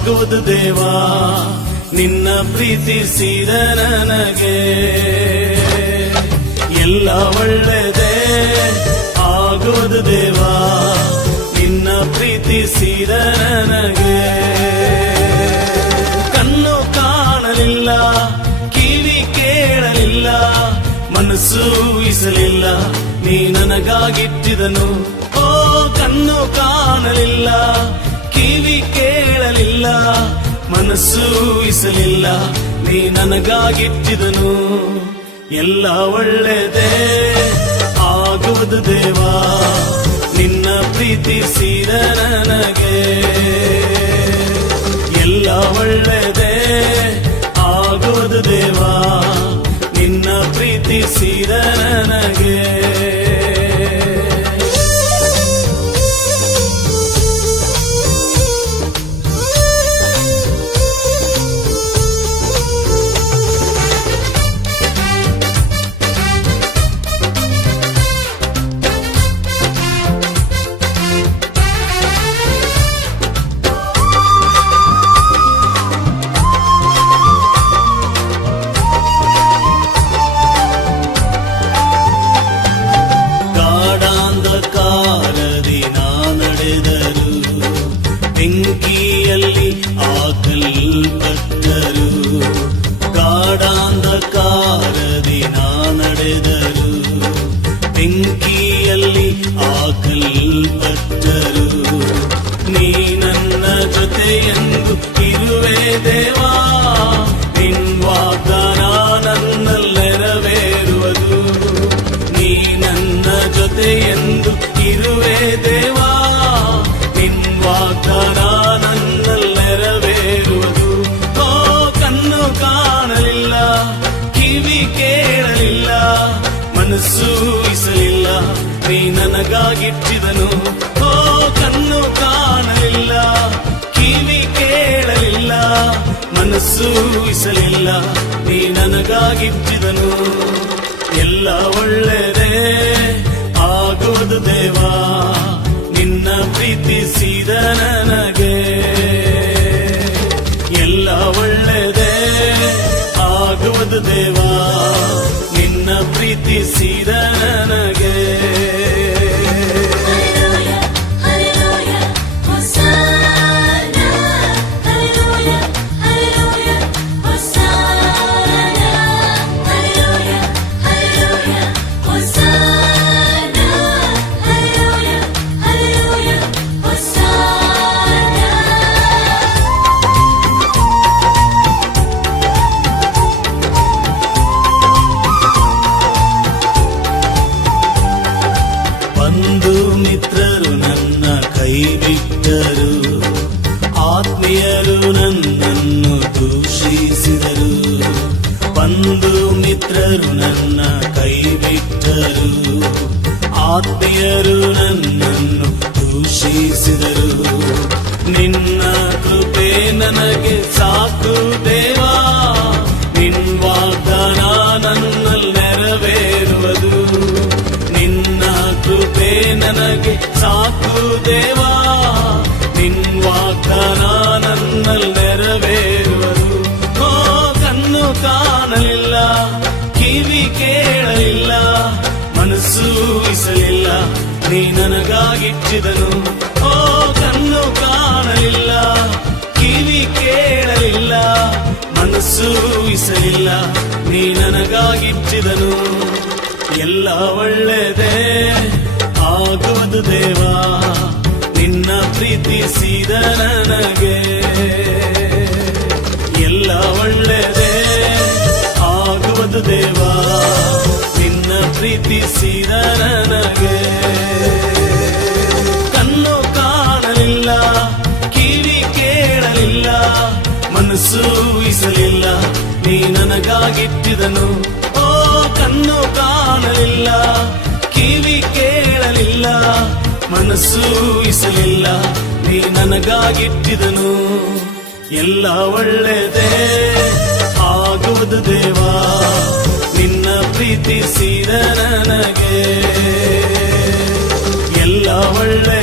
ಆಗುವುದು ದೇವಾ ನಿನ್ನ ಪ್ರೀತಿಸಿದ ನನಗೆ. ಎಲ್ಲ ಒಳ್ಳೆದೇ ಆಗುವುದು ದೇವಾ ನಿನ್ನ ಪ್ರೀತಿಸಿದ ನನಗೆ. ಕಣ್ಣು ಕಾಣಲಿಲ್ಲ, ಕಿವಿ ಕೇಳಲಿಲ್ಲ, ಮನಸ್ಸು ಊಹಿಸಲಿಲ್ಲ, ನೀ ನನಗಾಗಿಟ್ಟಿದನು. ಓ ಕಣ್ಣು ಕಾಣಲಿಲ್ಲ, ಕಿವಿ ಕೇಳಲಿಲ್ಲ, ಮನಸ್ಸು ಊಹಿಸಲಿಲ್ಲ, ನೀ ನನಗಾಗಿಟ್ಟಿದನು. ಎಲ್ಲ ಒಳ್ಳೆದೇ ಆಗುವುದು ದೇವಾ ನಿನ್ನ ಪ್ರೀತಿಸಿದ ನನಗೆ. ಎಲ್ಲ ಒಳ್ಳೆದೇ ಆಗುವುದು ದೇವಾ ನಿನ್ನ ಪ್ರೀತಿಸಿದ ನನಗೆ. ಬೆಂಕಿಯಲ್ಲಿ ಹಾಕಲ್ಪಟ್ಟರು, ಗಾಢಾಂಧಕಾರದಿ ನಾ ನಡೆದರು. ಬೆಂಕಿಯಲ್ಲಿ ಹಾಕಲ್ಪಟ್ಟರು, ನೀ ನನ್ನ ಜೊತೆಯೆಂದು ಇರುವೆ ದೇವಾ. ನಿನ್ ವಾಗ್ದಾನ ನನ್ನಲ್ಲಿ ನೆರವೇರುವುದು. ನೀ ನನ್ನ ಜೊತೆಯೆಂದು ಇರುವೆ ದೇವಾ. ನಿನ್ ವಾಗ್ದಾನ ನನ್ನಲ್ಲಿ ನೆರವೇರುವುದು. ಓ ಕಣ್ಣು ಕಾಣಲಿಲ್ಲ, ಕಿವಿ ಕೇಳಲಿಲ್ಲ, ಮನಸ್ಸು ಊಹಿಸಲಿಲ್ಲ, ನೀ ನನಗಾಗಿಟ್ಟಿದನು. ಓ ಕಣ್ಣು ಕಾಣಲಿಲ್ಲ, ಕಿವಿ ಕೇಳಲಿಲ್ಲ, ಮನಸ್ಸು ಊಹಿಸಲಿಲ್ಲ, ನೀ ನನಗಾಗಿಟ್ಟಿದನು. ಎಲ್ಲ ಒಳ್ಳೆದೇ ಆಗುವುದು ದೇವಾ ನಿನ್ನ ಪ್ರೀತಿಸಿದ ನನಗೆ. ಎಲ್ಲ ಒಳ್ಳೆದೇ ಆಗುವುದು ದೇವಾ ನಿನ್ನ ಪ್ರೀತಿಸಿದ ನನಗೆ. ಬಂಧು ಮಿತ್ರರು ನನ್ನ ಕೈ ಬಿಟ್ಟರು, ಆತ್ಮೀಯರು ನನ್ನನ್ನು ದೂಷಿಸಿದರು. ಬಂಧು ಮಿತ್ರರು ನನ್ನ ಕೈ ಬಿಟ್ಟರು, ಆತ್ಮೀಯರು ನನ್ನನ್ನು ದೂಷಿಸಿದರು. ನಿನ್ನ ಕೃಪೆ ನನಗೆ ಸಾಕು ದೇವಾ. ನಿನ್ ವಾಗ್ದಾನ ನನ್ನಲ್ಲಿ ನೆರವೇರುವುದು. ನಿನ್ನ ಕೃಪೆ ನನಗೆ ಸಾಕು ದೇವಾ. ನಿನ್ ವಾಗ್ದಾನ ನನ್ನಲ್ಲಿ ನೆರವೇರುವುದು. ಓ ಕಣ್ಣು ಕಾಣಲಿಲ್ಲ, ಕಿವಿ ಕೇಳಲಿಲ್ಲ, ಮನಸ್ಸು ಊಹಿಸಲಿಲ್ಲ, ನೀ ನನಗಾಗಿಟ್ಟಿದನು. ಓ ಕಣ್ಣು ಕಾಣಲಿಲ್ಲ, ಕಿವಿ ಕೇಳಲಿಲ್ಲ, ಮನಸ್ಸು ಊಹಿಸಲಿಲ್ಲ, ನೀ ನನಗಾಗಿಟ್ಟಿದನು. ಎಲ್ಲ ಒಳ್ಳೆದೇ ಆಗುವುದು ದೇವಾ ನಿನ್ನ ಪ್ರೀತಿಸಿದ ನನಗೆ. ಎಲ್ಲ ಒಳ್ಳೆದೇ ಆಗುವುದು ದೇವಾ ನಿನ್ನ ಪ್ರೀತಿಸಿದ ನನಗೆ. ಕಣ್ಣು ಕಾಣಲಿಲ್ಲ, ಕಿವಿ ಕೇಳಲಿಲ್ಲ, ಮನಸ್ಸು ಊಹಿಸಲಿಲ್ಲ, ನೀ ನನಗಾಗಿಟ್ಟಿದನು. ಓ ಕಣ್ಣು ಕಾಣಲಿಲ್ಲ, ಕಿವಿ ಕೇಳಲಿಲ್ಲ, ಮನಸ್ಸು ಊಹಿಸಲಿಲ್ಲ, ನೀ ನನಗಾಗಿಟ್ಟಿದನು. ಎಲ್ಲ ಒಳ್ಳೆದೇ ಆಗುವುದು ದೇವಾ ನಿನ್ನ ಪ್ರೀತಿಸಿದ ನನಗೆ. ಎಲ್ಲ ಒಳ್ಳೆ